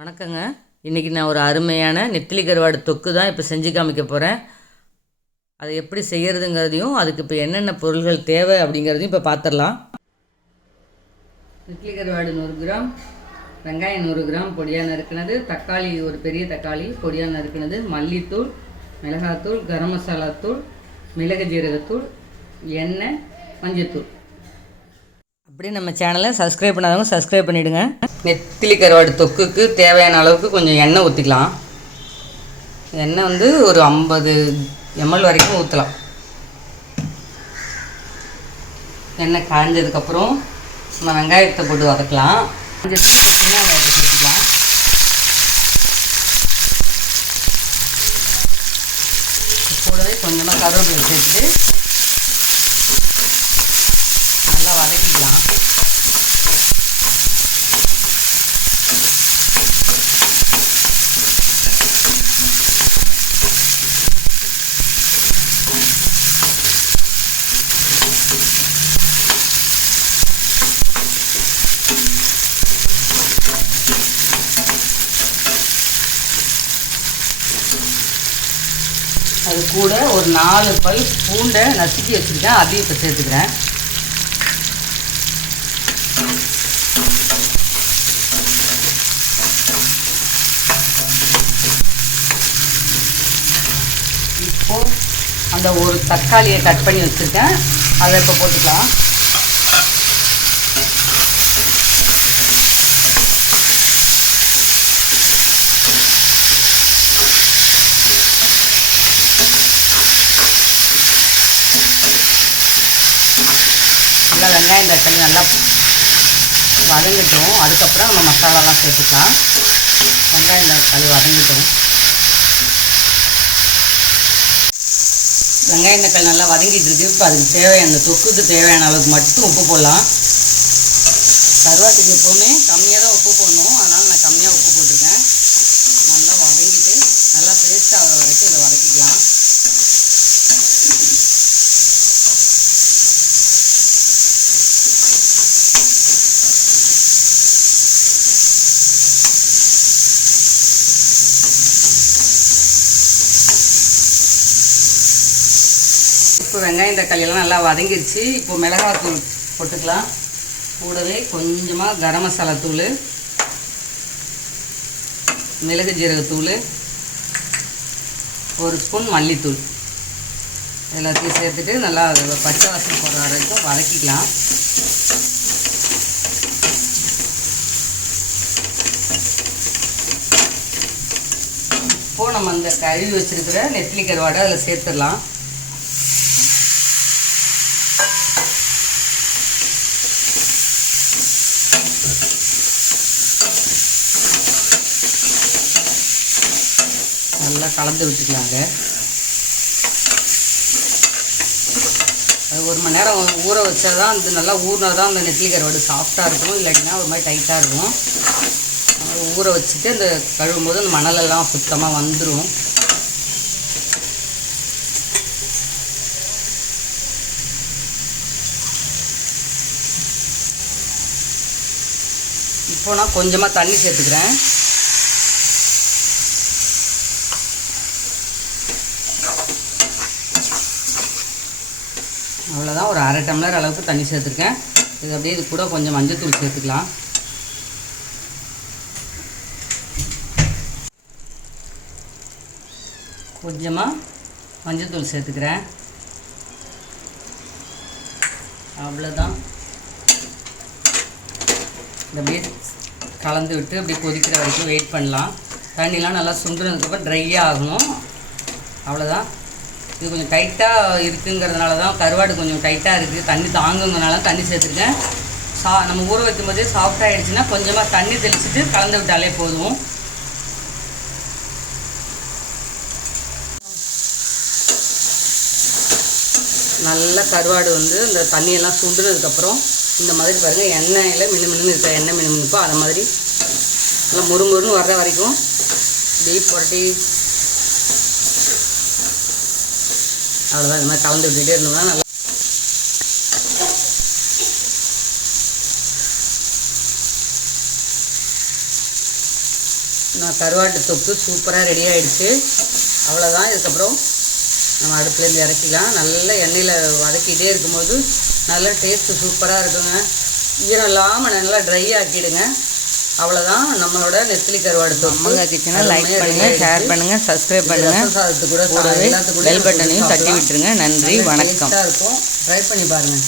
வணக்கங்க. இன்றைக்கி நான் ஒரு அருமையான நெத்திலி கருவாடு தொக்கு தான் இப்போ செஞ்சு காமிக்க போகிறேன். அதை எப்படி செய்கிறதுங்கிறதையும் அதுக்கு இப்போ என்னென்ன பொருள்கள் தேவை அப்படிங்கிறதையும் இப்போ பார்த்துடலாம். நெத்திலி கருவாடு 100 கிராம், வெங்காயம் 100 கிராம் பொடியாக நறுக்கினது, தக்காளி ஒரு பெரிய தக்காளி பொடியாக நறுக்கினது, மல்லித்தூள், மிளகாத்தூள், கரம் மசாலா தூள், மிளகு ஜீரகத்தூள், எண்ணெய், மஞ்சத்தூள். அப்படியே நம்ம சேனலை சப்ஸ்கிரைப் பண்ணாதவங்க சப்ஸ்கிரைப் பண்ணிவிடுங்க. நெத்திலி கருவாடு தொக்குக்கு தேவையான அளவுக்கு கொஞ்சம் எண்ணெய் ஊற்றிக்கலாம். எண்ணெய் ஒரு 50 ml வரைக்கும் ஊற்றலாம். எண்ணெய் காய்ஞ்சதுக்கப்புறம் நம்ம வெங்காயத்தை போட்டு வதக்கலாம். சின்ன வெங்காயத்தை சேர்த்துக்கலாம். கூடவே கொஞ்சமாக கருவேப்பிலை சேர்த்துட்டு நல்லா வதக்கிக்கலாம். அது கூட ஒரு 4 பல் பூண்டை நசுக்கி வச்சுருக்கேன், அதையும் இப்போ சேர்த்துக்கிறேன். இப்போது அந்த ஒரு தக்காளியை கட் பண்ணி வச்சுருக்கேன், அதை இப்போ போட்டுக்கலாம். நல்லா வெங்காயம் தக்காளி நல்லா வதங்கட்டும். அதுக்கப்புறம் நம்ம மசாலாலாம் சேர்த்துக்கலாம். வெங்காயம் தக்காளி வதங்கட்டும். வெங்காயம் தக்காளி நல்லா வதங்கிட்டு இருக்கு. இப்போ அதுக்கு தேவையான தொக்குக்கு தேவையான அளவுக்கு மட்டும் உப்பு போடலாம். கருவாட்டுக்கு எப்போவுமே கம்மியாக தான் உப்பு போடணும், அதனால் நான் கம்மியாக உப்பு போட்டிருக்கேன். நல்லா வதங்கிட்டு நல்லா பேஸ்ட் ஆகிற வரைக்கும் இதை வதக்கிக்கலாம். இப்போ வெங்காயம் தக்காளியெல்லாம் நல்லா வதங்கிருச்சு. இப்போ மிளகாத்தூள் போட்டுக்கலாம். கூடவே கொஞ்சமாக கரம் மசாலா தூள், மிளகு ஜீரகத்தூள், 1 ஸ்பூன் மல்லித்தூள் எல்லாத்தையும் சேர்த்துட்டு நல்லா பச்சை வாசனை போடுற வரைக்கும் வதக்கிக்கலாம். இப்போது நம்ம அந்த கழுவி வச்சுருக்கிற நெத்திலி கருவாடை அதில் சேர்த்துடலாம். நல்லா கலந்து விட்டுக்கலாங்க. அது 1 மணி நேரம் ஊற வச்சா தான் அது நல்லா ஊறினா தான் அந்த நெத்திலி கருவாடு சாஃப்டாக இருக்கும், இல்லாட்டினா ஒரு மாதிரி டைட்டாக இருக்கும். ஊற வச்சுட்டு அந்த கழுவும்போது அந்த மணலெல்லாம் சுத்தமாக வந்துடும். இப்போ நான் கொஞ்சமாக தண்ணி சேர்த்துக்கிறேன். அவ்வளோதான், ஒரு 1/2 டம்ளர் அளவுக்கு தண்ணி சேர்த்துருக்கேன். இது அப்படியே இது கூட கொஞ்சம் மஞ்சத்தூள் சேர்த்துக்கலாம். கொஞ்சமாக மஞ்சத்தூள் சேர்த்துக்கிறேன். அவ்வளோதான். இது அப்படியே கலந்து விட்டு அப்படியே கொதிக்கிற வரைக்கும் வெயிட் பண்ணலாம். தண்ணிலாம் நல்லா சுண்டுனதுக்கப்புறம் ட்ரையாக ஆகணும். அவ்வளோதான். இது கொஞ்சம் டைட்டாக இருக்குங்கிறதுனால தான், கருவாடு கொஞ்சம் டைட்டாக இருக்குது, தண்ணி தாங்குங்கிறதுனால தண்ணி சேர்த்துருக்கேன். நம்ம ஊற வைக்கும் போதே சாஃப்டாகிடுச்சுன்னா கொஞ்சமாக தண்ணி தெளிச்சுட்டு கலந்து விட்டாலே போதும். நல்லா கருவாடு இந்த தண்ணியெல்லாம் சுண்டுனதுக்கப்புறம் இந்த மாதிரி பாருங்கள், எண்ணெயில் மினுமின்னு இருக்க எண்ணெய் மினுமினுப்போ அதை மாதிரி நல்லா முறுமுறுன்னு வர்ற வரைக்கும் டீப் புரட்டி அவ்வளோதான். இது மாதிரி கலந்து விட்டுகிட்டே இருந்தோம்னா நல்லா நான் கருவாட்டு தொக்கு சூப்பராக ரெடி ஆகிடுச்சு. அவ்வளோதான். இதுக்கப்புறம் நம்ம அடுப்புலேருந்து இறக்கிக்கலாம். நல்லா எண்ணெயில் வதக்கிட்டே இருக்கும்போது நல்லா டேஸ்ட்டு சூப்பராக இருக்குங்க. ஈரம் இல்லாமல் நல்லா ட்ரை ஆக்கிடுங்க. அவ்வளோதான் நம்மளோட நெத்திலி கருவாடு தொக்கு. அம்மங்கா கிச்சனை லைக் பண்ணுங்கள், ஷேர் பண்ணுங்கள், சப்ஸ்கிரைப் பண்ணுங்கள். சாதத்து கூட பெல் பட்டனையும் தட்டி விட்டுருங்க. நன்றி, வணக்கம். இருக்கும், ட்ரை பண்ணி பாருங்கள்.